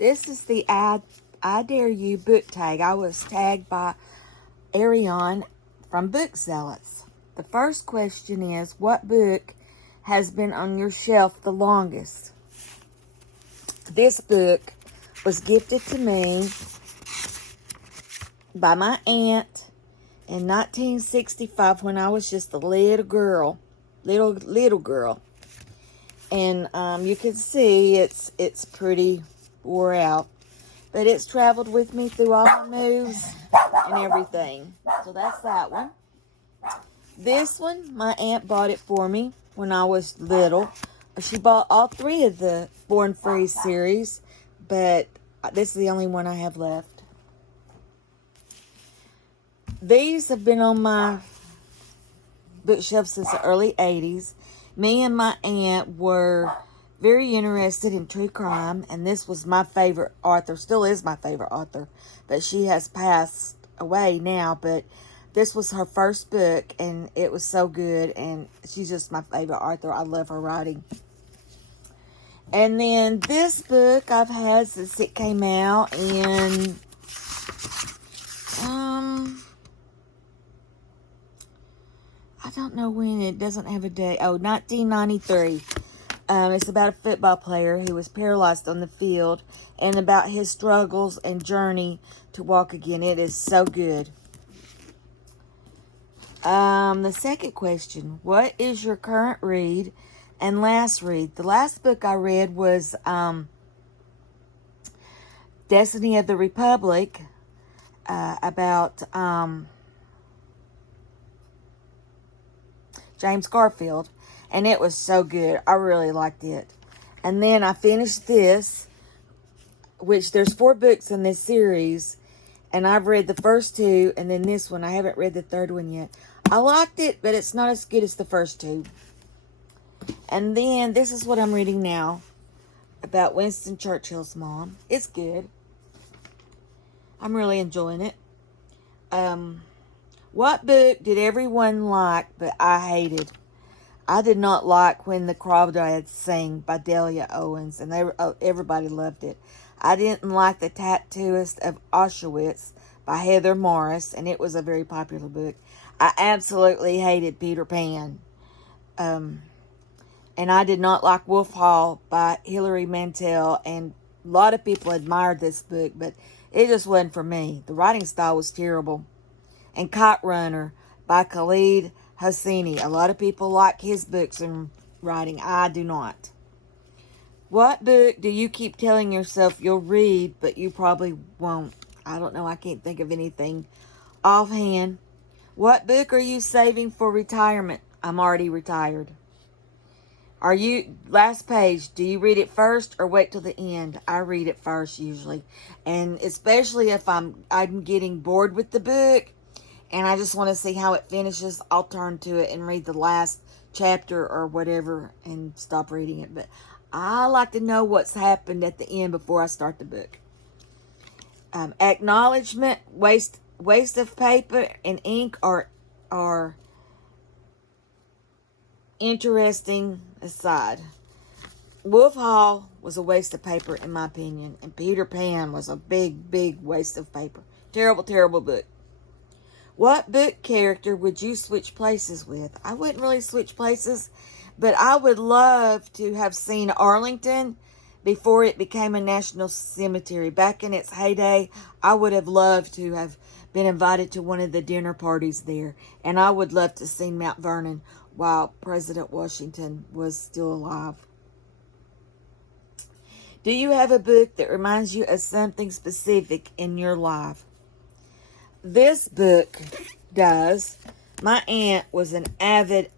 This is the I Dare You book tag. I was tagged by Erion from BookZealots. The first question is, what book has been on your shelf the longest? This book was gifted to me by my aunt in 1965 when I was just a little girl. Little girl. And you can see it's pretty wore out. But it's traveled with me through all my moves and everything. So that's that one. This one, my aunt bought it for me when I was little. She bought all three of the Born Free series, but this is the only one I have left. These have been on my bookshelf since the early 80s. Me and my aunt were very interested in true crime, and this was my favorite author, still is my favorite author, but she has passed away now, but this was her first book, and it was so good, and she's just my favorite author. I love her writing. And then this book I've had since it came out in I don't know when. It doesn't have a date. 1993. It's about a football player who was paralyzed on the field and about his struggles and journey to walk again. It is so good. The second question, what is your current read and last read? The last book I read was Destiny of the Republic, about James Garfield, and it was so good. I really liked it. And then I finished this, which there's 4 books in this series, and I've read the first 2, and then this one. I haven't read the third one yet. I liked it, but it's not as good as the first 2. And then this is what I'm reading now, about Winston Churchill's mom. It's good. I'm really enjoying it. What book did everyone like, but I hated? I did not like When the Crawdads Sing by Delia Owens, and everybody loved it. I didn't like The Tattooist of Auschwitz by Heather Morris, and it was a very popular book. I absolutely hated Peter Pan. And I did not like Wolf Hall by Hilary Mantel, and a lot of people admired this book, but it just wasn't for me. The writing style was terrible. And Kite Runner by Khalid Hosseini. A lot of people like his books and writing. I do not. What book do you keep telling yourself you'll read, but you probably won't? I don't know. I can't think of anything offhand. What book are you saving for retirement? I'm already retired. Last page, do you read it first or wait till the end? I read it first usually. And especially if I'm getting bored with the book and I just want to see how it finishes, I'll turn to it and read the last chapter or whatever and stop reading it. But I like to know what's happened at the end before I start the book. Acknowledgement, waste of paper and ink are interesting aside. Wolf Hall was a waste of paper in my opinion, and Peter Pan was a big waste of paper. Terrible, terrible book. What book character would you switch places with? I wouldn't really switch places, but I would love to have seen Arlington before it became a national cemetery. Back in its heyday, I would have loved to have been invited to one of the dinner parties there, and I would love to see Mount Vernon while President Washington was still alive. Do you have a book that reminds you of something specific in your life? This book does. My aunt was an avid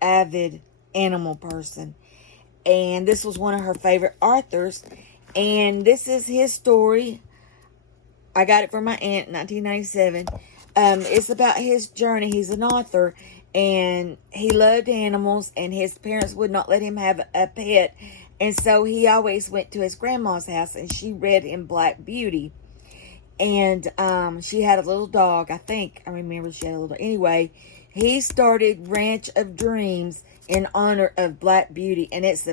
animal person, and this was one of her favorite authors, and this is his story. I got it from my aunt in 1997. It's about his journey. He's an author, and he loved animals, and his parents would not let him have a pet, and so he always went to his grandma's house, and she read him Black Beauty. And she had a little dog. I remember she had a little dog. Anyway, he started Ranch of Dreams in honor of Black Beauty, and it's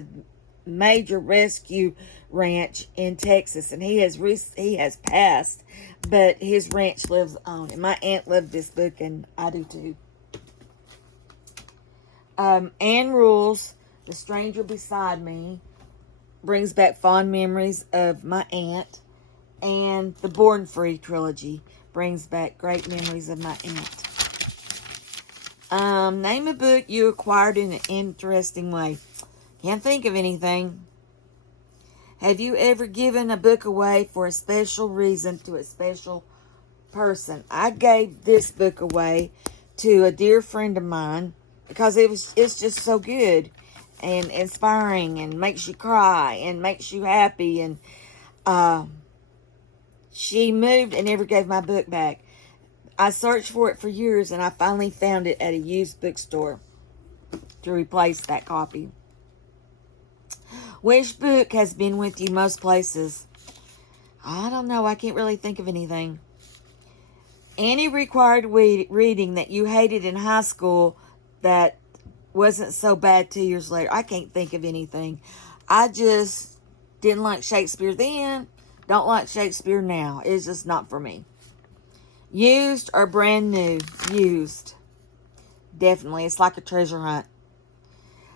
major rescue ranch in Texas, and he has passed, but his ranch lives on. And my aunt loved this book, and I do too. Anne Rule's The Stranger Beside Me brings back fond memories of my aunt, and the Born Free trilogy brings back great memories of my aunt. Name a book you acquired in an interesting way. Can't think of anything. Have you ever given a book away for a special reason to a special person? I gave this book away to a dear friend of mine because it's just so good and inspiring and makes you cry and makes you happy. And she moved and never gave my book back. I searched for it for years, and I finally found it at a used bookstore to replace that copy. Which book has been with you most places? I don't know. I can't really think of anything. Any required reading that you hated in high school that wasn't so bad 2 years later? I can't think of anything. I just didn't like Shakespeare then. Don't like Shakespeare now. It's just not for me. Used or brand new? Used. Definitely. It's like a treasure hunt.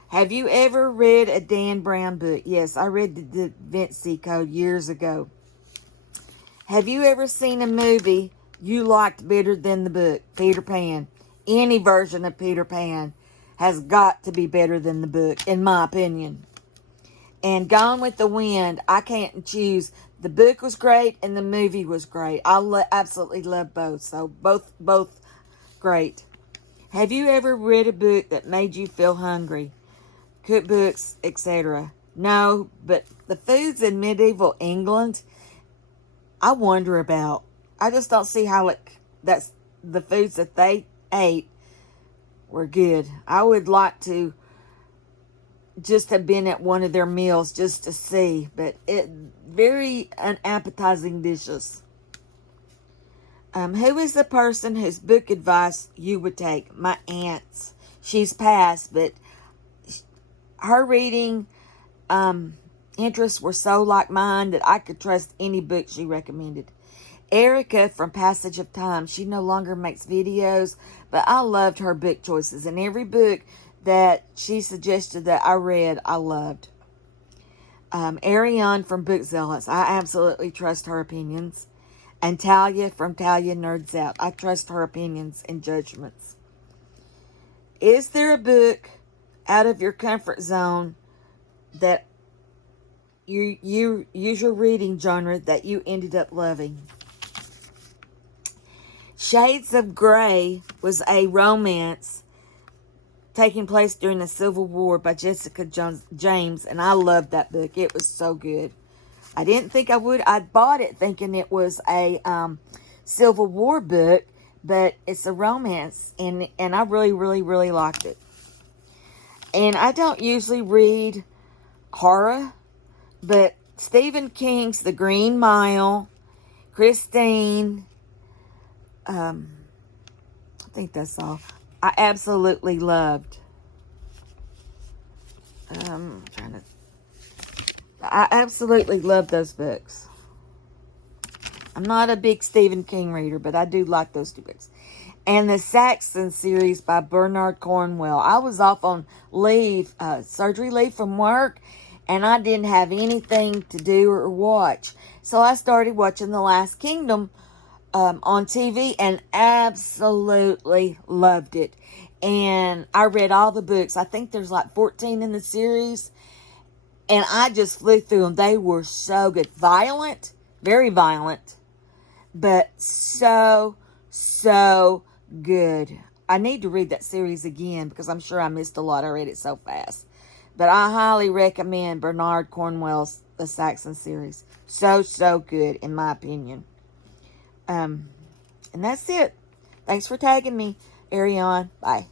Have you ever read a Dan Brown book? Yes, I read the Da Vinci Code years ago. Have you ever seen a movie you liked better than the book? Peter Pan. Any version of Peter Pan has got to be better than the book, in my opinion. And Gone with the Wind, I can't choose. The book was great and the movie was great. I absolutely love both. So both great. Have you ever read a book that made you feel hungry? Cookbooks, etc. No, but the foods in medieval England, I wonder about. I just don't see how that's the foods that they ate were good. I would like to just have been at one of their meals just to see, but it very unappetizing dishes. Who is the person whose book advice you would take? My aunt's. She's passed, but her reading interests were so like mine that I could trust any book she recommended. Erica from Passage of Time, she no longer makes videos, but I loved her book choices, and every book that she suggested that I read, I loved. Erion from BookZealots, I absolutely trust her opinions. And Talia from Talia Nerds Out, I trust her opinions and judgments. Is there a book out of your comfort zone that you use your reading genre that you ended up loving? Shades of Grey was a romance taking place during the Civil War by Jessica James, and I loved that book. It was so good. I didn't think I would. I bought it thinking it was a Civil War book, but it's a romance, and I really, really, really liked it. And I don't usually read horror, but Stephen King's The Green Mile, Christine, I think that's all. I absolutely loved. I absolutely love those books. I'm not a big Stephen King reader, but I do like those two books. And the Saxon series by Bernard Cornwell. I was off on leave, surgery leave from work, and I didn't have anything to do or watch. So I started watching The Last Kingdom on TV and absolutely loved it. And I read all the books. I think there's like 14 in the series. And I just flew through them. They were so good. Violent, very violent, but so good. I need to read that series again because I'm sure I missed a lot. I read it so fast. But I highly recommend Bernard Cornwell's The Saxon series. So good, in my opinion. And that's it. Thanks for tagging me, Erion. Bye.